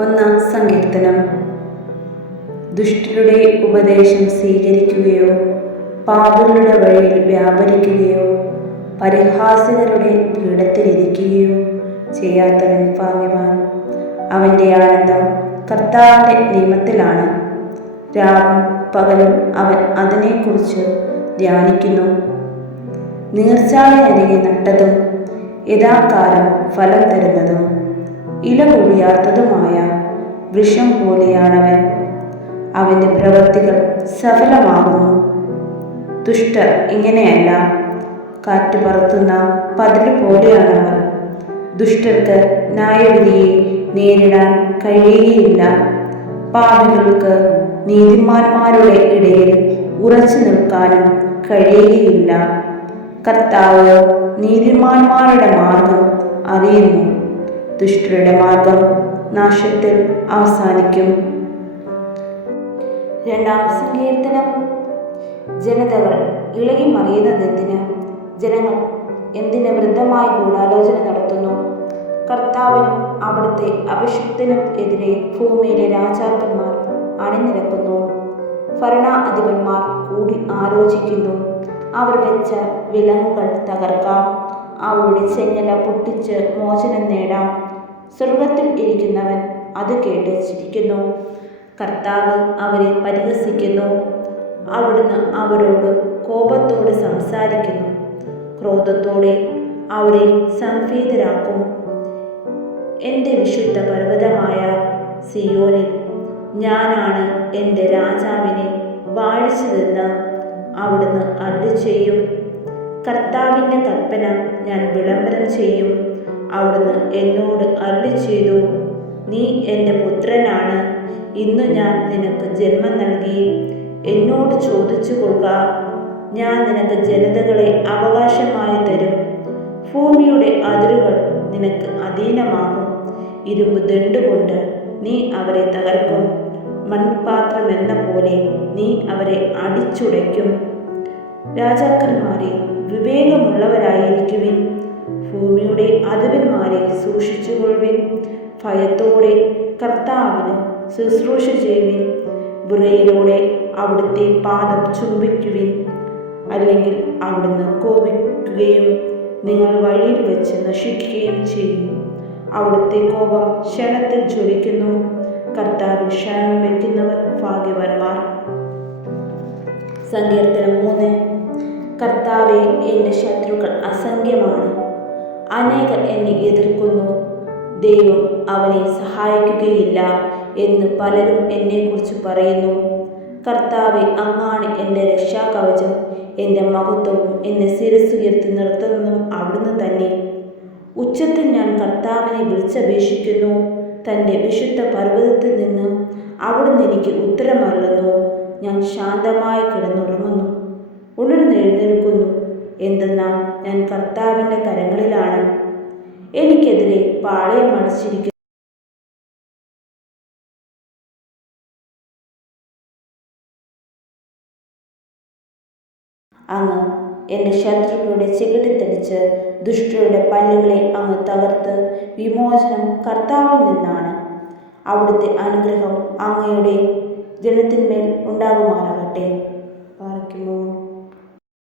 ഒന്നാം സങ്കീർത്തനം. ദുഷ്ടരുടെ ഉപദേശം സ്വീകരിക്കുകയോ പാപികളുടെ വഴിയിൽ വ്യാപരിക്കുകയോ പരിഹാസികളുടെ പീഠത്തിലിരിക്കുകയോ ചെയ്യാത്തവൻ ഭാഗ്യവാൻ. അവൻ്റെ ആനന്ദം കർത്താവിൻ്റെ നിയമത്തിലാണ്. രാവും പകലും അവൻ അതിനെക്കുറിച്ച് ധ്യാനിക്കുന്നു. നീർച്ചാലിനരികെ നട്ടതും യഥാകാലം ഫലം തരുന്നതും ഇല കൊഴിയാത്തതുമായ വൃക്ഷം പോലെയാണവൻ. അവൻ്റെ പ്രവൃത്തികൾ സഫലമാകുന്നു. ദുഷ്ടർ ഇങ്ങനെയല്ല, കാറ്റ് പറത്തുന്ന പതിര് പോലെയാണവർ. ദുഷ്ടർക്ക് ന്യായവിധിയെ നേരിടാൻ കഴിയുകയില്ല. പാപികൾക്ക് നീതിമാന്മാരുടെ ഇടയിൽ ഉറച്ചു നിൽക്കാനും കഴിയുകയില്ല. കർത്താവ് നീതിമാന്മാരുടെ മാർഗം അറിയുന്നു. ദുഷ്ടരുടെ മാർഗം നാശത്തിൽ അവസാനിക്കും. രണ്ടാം സങ്കീർത്തനം. ജനതകൾ ഇളകി മറിയുന്നതെന്തിന്? ജനങ്ങൾ എന്തിന് വൃദ്ധമായി ഗൂഢാലോചന നടത്തുന്നു? കർത്താവിനും അവിടുത്തെ അഭിഷിക്തനും എതിരെ ഭൂമിയിലെ രാജാക്കന്മാർ അണിനിരക്കുന്നു. ഭരണാധിപന്മാർ കൂടി ആലോചിക്കുന്നു. അവർ വെച്ച വിലങ്ങുകൾ തകർക്കാം, അവരുടെ ചെങ്ങല പൊട്ടിച്ച് മോചനം നേടാം. സ്വർഗത്തിൽ ഇരിക്കുന്നവൻ അത് കേട്ട് ചിരിക്കുന്നു. കർത്താവ് അവരെ പരിഹസിക്കുന്നു. അവിടുന്ന് അവരോട് കോപത്തോടെ സംസാരിക്കുന്നു. ക്രോധത്തോടെ അവരെ സംഭീതരാക്കും. എൻ്റെ വിശുദ്ധ പർവ്വതമായ സിയോനിൽ ഞാനാണ് എൻ്റെ രാജാവിനെ വാഴിച്ചതെന്ന് അവിടുന്ന് അരുളിച്ചെയ്യും. കർത്താവിൻ്റെ കൽപ്പന ഞാൻ വിളംബരം ചെയ്യും. അവിടുന്ന് എന്നോട് അരുളിച്ചെയ്തു, നീ എൻ്റെ പുത്രനാണ്, ഇന്നു ഞാൻ നിനക്ക് ജന്മം നൽകി. എന്നോട് ചോദിച്ചു കൊള്ളുക, ഞാൻ നിനക്ക് ജനതകളെ അവകാശമായി തരും. ഭൂമിയുടെ അതിരുകൾ നിനക്ക് അധീനമാകും. ഇരുമ്പ് ദണ്ടുകൊണ്ട് നീ അവരെ തകർക്കും. മൺപാത്രമെന്ന പോലെ നീ അവരെ അടിച്ചുടയ്ക്കും. രാജാക്കന്മാരെ, വിവേകമുള്ളവരായിരിക്കുവിൻ. ഭൂമിയുടെ അധിപന്മാരെ സൂക്ഷിച്ചുകൊള്ളുവിൻ. ഭയത്തോടെ കർത്താവിന് ശുശ്രൂഷ ചെയ്യുവിൻ. വിറയലോടെ അവിടുത്തെ പാദം ചുംബിക്കുവിൻ. അല്ലെങ്കിൽ അവിടുന്ന് കോപിക്കുകയും നിങ്ങൾ വഴിയിൽ വെച്ച് നശിക്കുകയും ചെയ്യും. അവിടുത്തെ കോപം ക്ഷണത്തിൽ ജ്വലിക്കുന്നു. കർത്താവ് ക്ഷണം വയ്ക്കുന്നവർ ഭാഗ്യവാന്മാർ. സങ്കീർത്തനം 3. കർത്താവേ, എൻ്റെ ശത്രുക്കൾ അസംഖ്യമാണ്, അനേകർ എന്നെ എതിർക്കുന്നു. ദൈവം അവനെ സഹായിക്കുകയില്ല എന്ന് പലരും എന്നെക്കുറിച്ച് പറയുന്നു. കർത്താവെ, അങ്ങാണ് എൻ്റെ രക്ഷാകവചം, എൻ്റെ മഹത്വവും. എന്നെ ശിരസ്സുയർത്തി നിർത്തുന്നതും അവിടുന്ന് തന്നെ. ഉച്ചത്തിൽ ഞാൻ കർത്താവിനെ വിളിച്ചപേക്ഷിക്കുന്നു. തൻ്റെ വിശുദ്ധ പർവ്വതത്തിൽ നിന്ന് അവിടുന്ന് എനിക്ക് ഉത്തരമരുളുന്നു. ഞാൻ ശാന്തമായി കിടന്നുറങ്ങുന്നു, ഉണർന്നെഴുന്നേൽക്കുന്നു. എന്തെന്നാൽ ഞാൻ കർത്താവിൻ്റെ കരങ്ങളിലാണ്. എനിക്കെതിരെ പാളയം അടിച്ചിരിക്കുന്നു. അങ്ങ് എൻ്റെ ശത്രുക്കളുടെ ചെകിട്ടിത്തടിച്ച് ദുഷ്ടരുടെ പല്ലുകളെ അങ്ങ് തകർത്ത്. വിമോചനം കർത്താവിൽ നിന്നാണ്. അവിടുത്തെ അനുഗ്രഹം അങ്ങയുടെ ജനത്തിന്മേൽ ഉണ്ടാകുമാറാകട്ടെ.